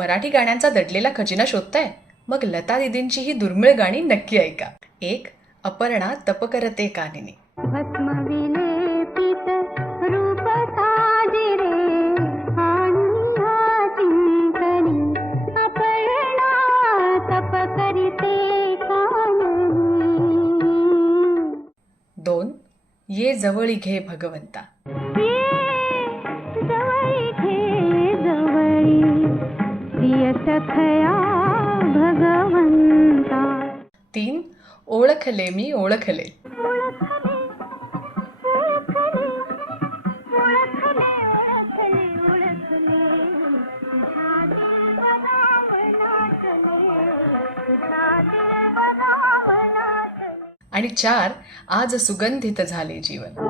मराठी गाण्यांचा दडलेला खजिना शोधताय? मग लता दीदींची ही दुर्मिळ गाणी नक्की ऐका. 1. अपर्णा तप करते कानिनी. भस्मविलेपित रूप साजिरे आनिया चिंतनी अपर्णा तप करिते काननी. 2. ये जवळी घे भगवंता. ये जवळी घे जवळी प्रिय सखया भगवंता. 3. ओळखले मी ओळखले. आणि 4. आज सुगंधित झाले जीवन.